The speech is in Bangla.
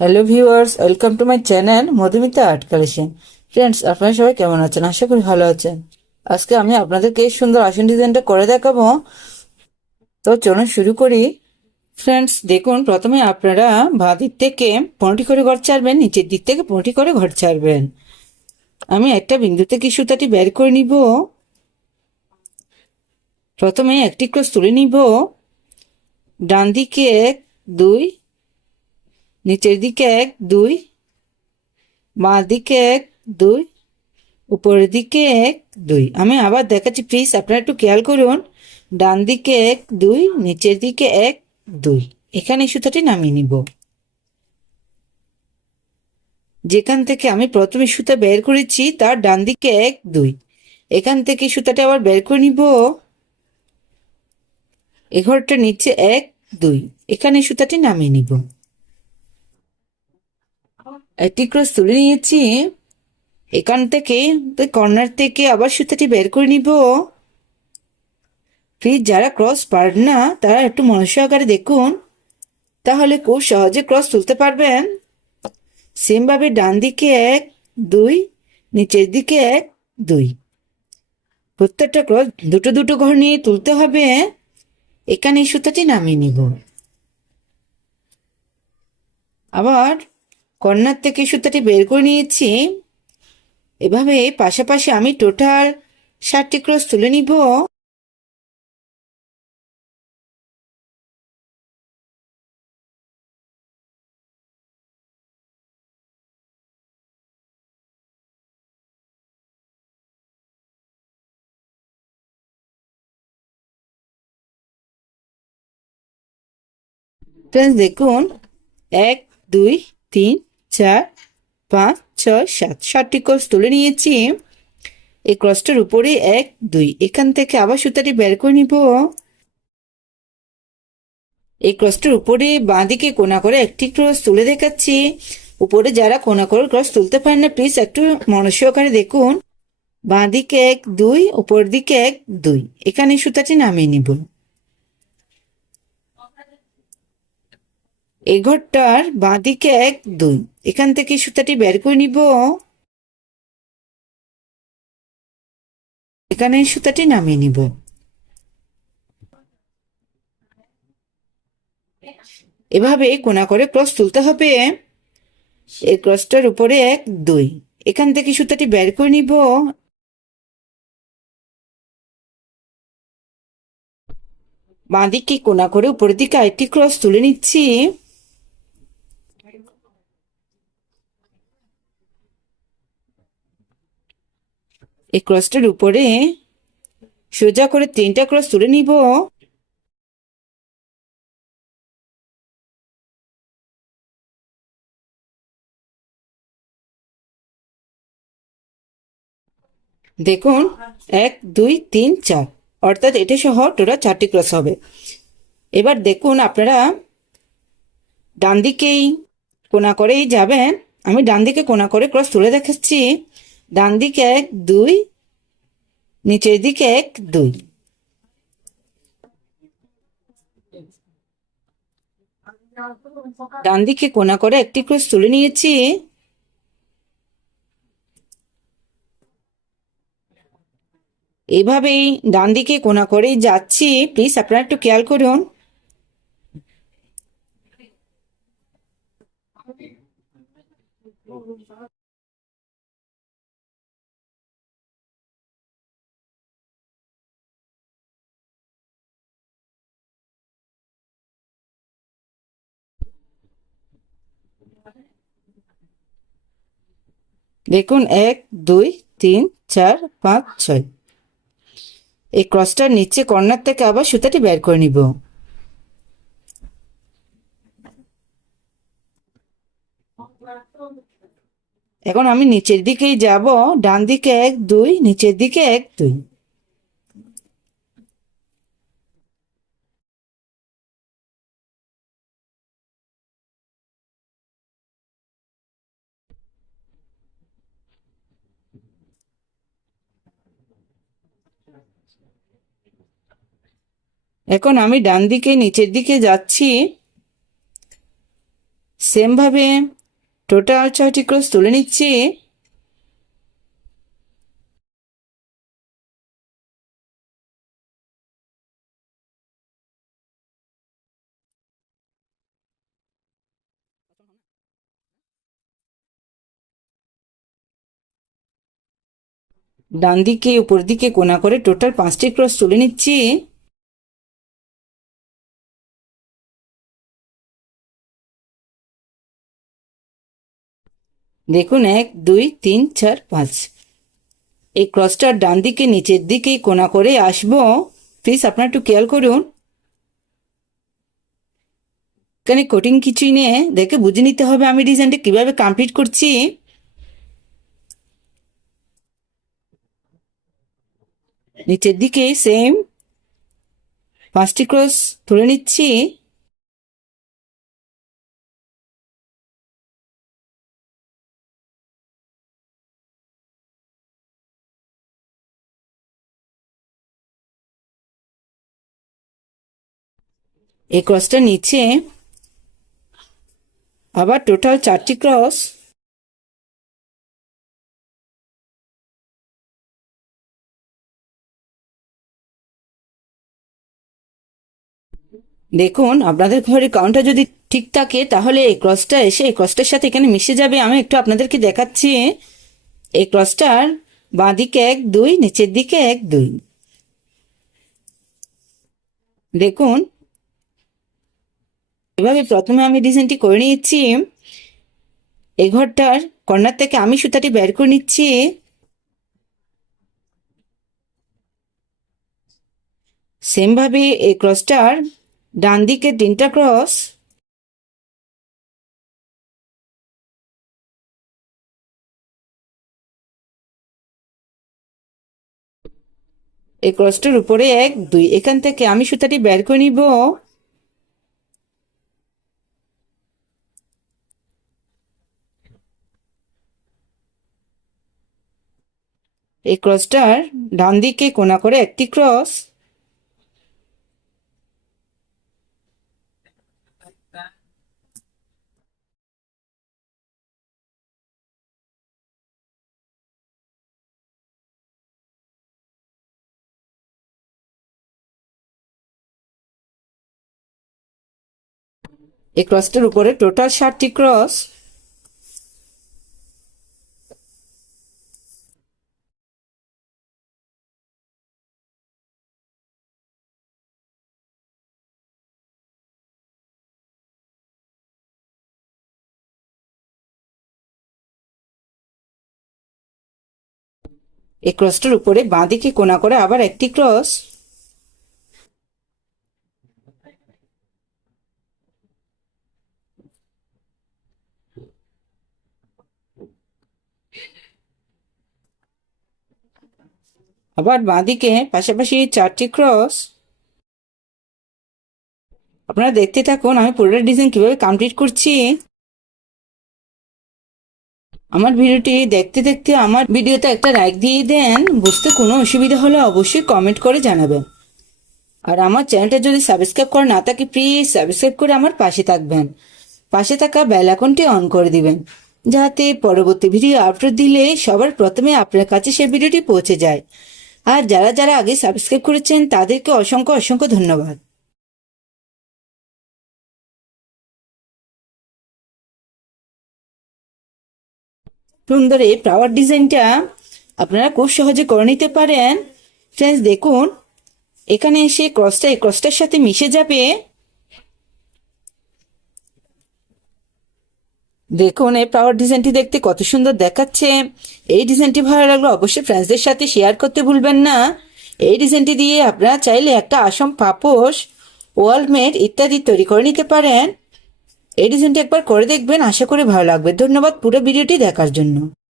Hello viewers, welcome to my channel Madhumita art collection. Friends, আপনারা সবাই কেমন আছেন? আশা করি ভালো আছেন। আজকে আমি আপনাদেরকে এই সুন্দর আসন ডিজাইনটা করে দেখাবো। তো চলুন শুরু করি। ফ্রেন্ডস, দেখুন, প্রথমে আপনারা বাঁ দিক থেকে 15টি করে ঘর ছাড়বেন, নিচের দিক থেকে 15টি করে ঘর ছাড়বেন। আমি একটা বিন্দু থেকে সুতাটি বের করে নিব। প্রথমে একটি ক্রস তুলে নিব। ডান দিকে 1 2, নিচের দিকে 1 2, বাঁ দিকে 1 2, উপরের দিকে 1 2। আমি আবার দেখাচ্ছি, প্লিজ আপনারা একটু খেয়াল করুন। ডান দিকে 1 2, নিচের দিকে 1 2। এখানে সুতাটি নামিয়ে নিব। যেখান থেকে আমি প্রথমে সুতা বের করেছি তার ডান দিকে 1 2, এখান থেকে সুতাটা আবার বের করে নিব। এ ঘরটা নিচে 1 2, এখানে সুতাটি নামিয়ে নিব। একটি ক্রস তুলে নিয়েছি। এখান থেকে কর্নার থেকে আবার সুতাটি বের করে নিব। প্লিজ যারা ক্রস পারেন না তারা একটু মনোযোগ সহকারে দেখুন, তাহলে খুব সহজে ক্রস তুলতে পারবেন। সেম ভাবে ডান দিকে 1 2, নিচের দিকে 1 2। প্রত্যেকটা ক্রস দুটো দুটো ঘর নিয়ে তুলতে হবে। এখানে এই সুতাটি নামিয়ে নিব। আবার কর্নার থেকে সুতাটি বের করে নিয়েছি। এভাবে পাশাপাশি আমি টোটাল 60টি ক্রস তুলে নিব। ফ্রেন্ডস, দেখুন, 1 2 3 4 5 6 7, 7টি ক্রস তুলে নিয়েছি। এই ক্রসটার উপরে 1 2, এখান থেকে আবার সুতাটি বের করে নিব। এই ক্রসটার উপরে বাঁ দিকে কোনা করে একটি ক্রস তুলে দেখাচ্ছি। উপরে যারা কোনা করে ক্রস তুলতে পারেন না, প্লিজ একটু মনোযোগ সহকারে দেখুন। বাঁ দিকে 1 2, উপর দিকে 1 2, এখানে সুতাটি নামিয়ে নিব। এই ঘরটার বাঁ দিকে 1 2, এখান থেকে সুতাটি বের করে নিব। এখানে সুতাটি নামিয়ে নিব। এভাবে কোনা করে ক্রস তুলতে হবে। এই ক্রসটার উপরে 1 2, এখান থেকে সুতাটি বের করে নিব। বাঁ দিকে কোনা করে উপরের দিকে আরেকটি ক্রস তুলে নিচ্ছি। এই ক্রসটার উপরে সোজা করে 3টা ক্রস তুলে নিব। দেখুন, 1 2 3 4, অর্থাৎ এটা সহ টোটাল 4টি ক্রস হবে। এবার দেখুন, আপনারা ডান দিকেই কোনা করেই যাবেন। আমি ডান দিকে কোনা করে ক্রস তুলে দেখাচ্ছি। ডান দিকে 1 2, নিচের দিকে 1 2। ডান দিকে কোনা করে একটি ক্রস তুলে নিয়েছি। এইভাবেই ডান দিকে কোনা করেই যাচ্ছি। প্লিজ আপনারা একটু খেয়াল করুন। দেখুন, 1 2 3 4 5 6। এই ক্রসটার নিচে কর্নার থেকে আবার সুতাটি বের করে নিব। এখন আমি নিচের দিকেই যাব। ডান দিকে 1 2, নিচের দিকে 1 2। এখন আমি ডান দিকে নিচের দিকে যাচ্ছি। সেমভাবে টোটাল 6টি ক্রস তুলে নিচ্ছি। ডান দিকে উপর দিকে কোণা করে টোটাল 5টি ক্রস তুলে নিচ্ছি। দেখুন 1 2 3 4 5। এই ক্রসটার ডান দিকে নিচের দিকেই কোণা করে আসবো। প্লিজ আপনারা একটু খেয়াল করুন, এখানে কোটিং কিছুই নিয়ে দেখে বুঝে নিতে হবে আমি ডিজাইনটা কিভাবে কমপ্লিট করছি। নিচের দিকে সেম 5টি ক্রস তুলে নিচ্ছি। এই ক্রসটা নিচে আবার টোটাল 4টি ক্রস। দেখুন আপনাদের ঘরের কাউন্টটা যদি ঠিক থাকে তাহলে এই ক্রসটা এসে এই ক্রসটার সাথে এখানে মিশে যাবে। আমি একটু আপনাদেরকে দেখাচ্ছি। এই ক্রসটার বাঁ দিকে 1 2, নিচের দিকে 1 2। দেখুন এভাবে প্রথমে আমি ডিজাইনটি করে নিয়েছি। এই ঘরটার কর্নার থেকে আমি সুতাটি বের করে নিচ্ছি। সেম ভাবে এই ক্রসটার ডান দিকে 3টা ক্রস। এই ক্রসটার উপরে 1 2, এখান থেকে আমি সুতাটি বের করে নিব। এই ক্রসটার ডান দিকে কোণা করে একটি ক্রস। এই ক্রসটার উপরে টোটাল 7টি ক্রস। এই ক্রসটার উপরে বাঁ দিকে কোণা করে আবার একটি ক্রস। আবার বাঁ দিকে পাশাপাশি 4টি ক্রস। আপনারা দেখতে থাকুন আমি পুরোটা ডিজাইন কিভাবে কমপ্লিট করছি। আমার ভিডিওটি দেখতে দেখতে আমার ভিডিওতে একটা লাইক দিয়ে দেন। বুঝতে কোনো অসুবিধা হলে অবশ্যই কমেন্ট করে জানাবেন। আর আমার চ্যানেলটা যদি সাবস্ক্রাইব করে না থাকে প্লিজ সাবস্ক্রাইব করে আমার পাশে থাকবেন। পাশে থাকা বেল আইকনটি অন করে দিবেন যাতে পরবর্তী ভিডিও আপলোড দিলে সবার প্রথমে আপনার কাছে সেই ভিডিওটি পৌঁছে যায়। আর যারা যারা আগে সাবস্ক্রাইব করেছেন তাদেরকে অসংখ্য অসংখ্য ধন্যবাদ। সুন্দর এই ফ্লাওয়ার ডিজাইনটা আপনারা খুব সহজে করে নিতে পারেন। ফ্রেন্ডস দেখুন এখানে এসে ক্রসটা এই ক্রসটার সাথে মিশে যাবে। দেখুন এই ফ্লাওয়ার ডিজাইনটি দেখতে কত সুন্দর দেখাচ্ছে। এই ডিজাইনটি ভালো লাগলো অবশ্যই ফ্রেন্ডসদের সাথে শেয়ার করতে ভুলবেন না। এই ডিজাইনটি দিয়ে আপনারা চাইলে একটা আসম পাপোশ, ওয়ালমেট ইত্যাদি তৈরি করে নিতে পারেন। এই ডিজাইনটি একবার করে দেখবেন, আশা করি ভালো লাগবে। ধন্যবাদ পুরো ভিডিওটি দেখার জন্য।